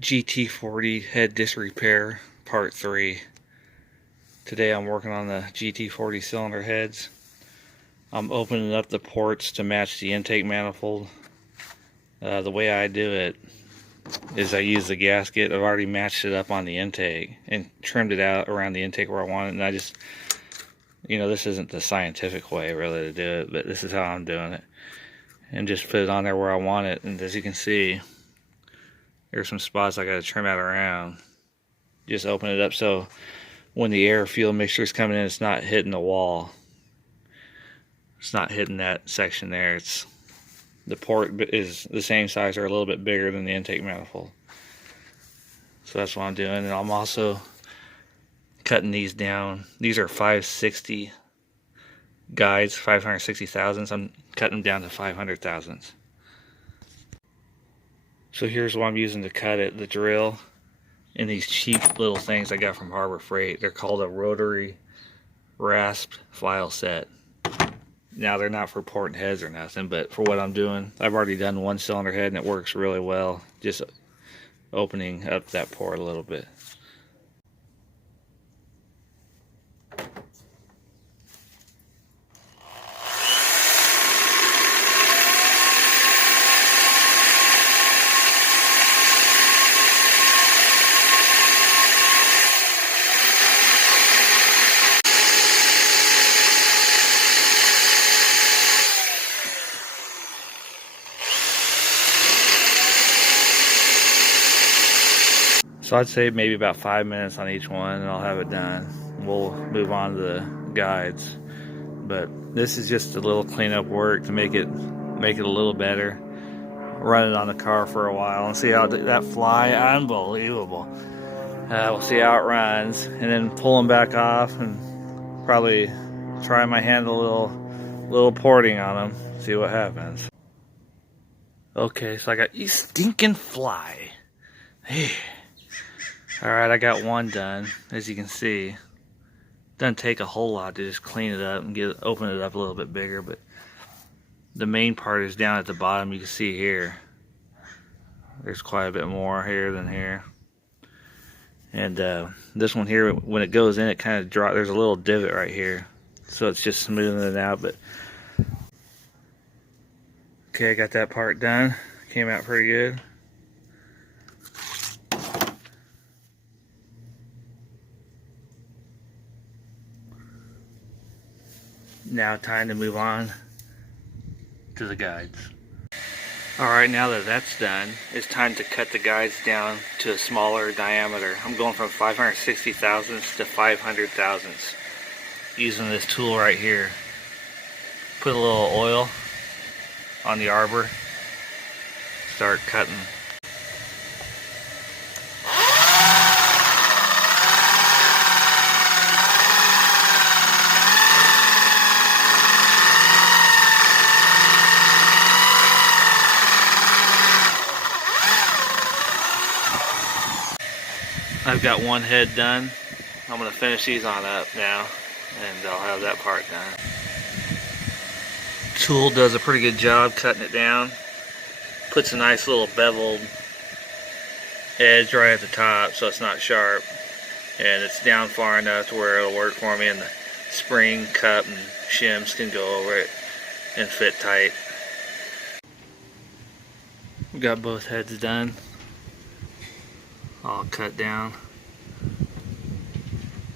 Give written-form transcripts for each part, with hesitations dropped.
Gt40 head disrepair part 3. Today I'm working on the Gt40 cylinder heads. I'm opening up the ports to match the intake manifold. The way I do it is I use the gasket. I've already matched it up on the intake and trimmed it out around the intake where I want it, and I just, this isn't the scientific way really to do it, but this is how I'm doing it, and just put it on there where I want it. And as you can see, there's some spots I got to trim out around. Just open it up so when the air fuel mixture is coming in, it's not hitting the wall. It's not hitting that section there. The port is the same size or a little bit bigger than the intake manifold. So that's what I'm doing. And I'm also cutting these down. These are 560 guides, 560 thousandths. I'm cutting them down to 500 thousandths. So here's what I'm using to cut it: the drill and these cheap little things I got from Harbor Freight. They're called a rotary rasped file set. Now they're not for porting heads or nothing, but for what I'm doing, I've already done one cylinder head and it works really well, just opening up that port a little bit. So I'd say maybe about 5 minutes on each one and I'll have it done. We'll move on to the guides. But this is just a little cleanup work to make it a little better. Run it on the car for a while and see how that fly, unbelievable. We'll see how it runs, and then pull them back off and probably try my hand a little porting on them, see what happens. Okay, so I got you stinking fly. Hey. Alright, I got one done. As you can see, doesn't take a whole lot to just clean it up and open it up a little bit bigger, but the main part is down at the bottom. You can see here there's quite a bit more here than here, and this one here, when it goes in, it kind of drops. There's a little divot right here, so it's just smoothing it out. But okay, I got that part done. Came out pretty good. Now time to move on to the guides. Alright, now that that's done, it's time to cut the guides down to a smaller diameter. I'm going from 560 thousandths to 500 thousandths using this tool right here. Put a little oil on the arbor, start cutting. I've got one head done. I'm going to finish these on up now, and I'll have that part done. Tool does a pretty good job cutting it down. Puts a nice little beveled edge right at the top so it's not sharp, and it's down far enough to where it'll work for me, and the spring, cup, and shims can go over it and fit tight. We got both heads done, all cut down.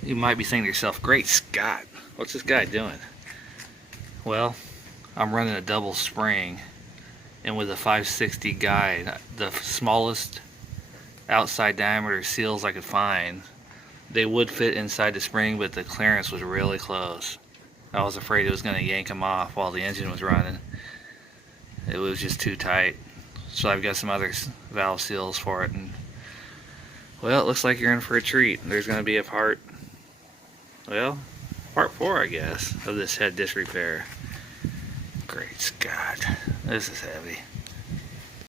You might be saying to yourself, great Scott, what's this guy doing? Well, I'm running a double spring, and with a 560 guide, the smallest outside diameter seals I could find, they would fit inside the spring, but the clearance was really close. I was afraid it was going to yank them off while the engine was running. It was just too tight. So I've got some other valve seals for it, and well, it looks like you're in for a treat. There's going to be a part 4, I guess, of this head disrepair. Great Scott, this is heavy.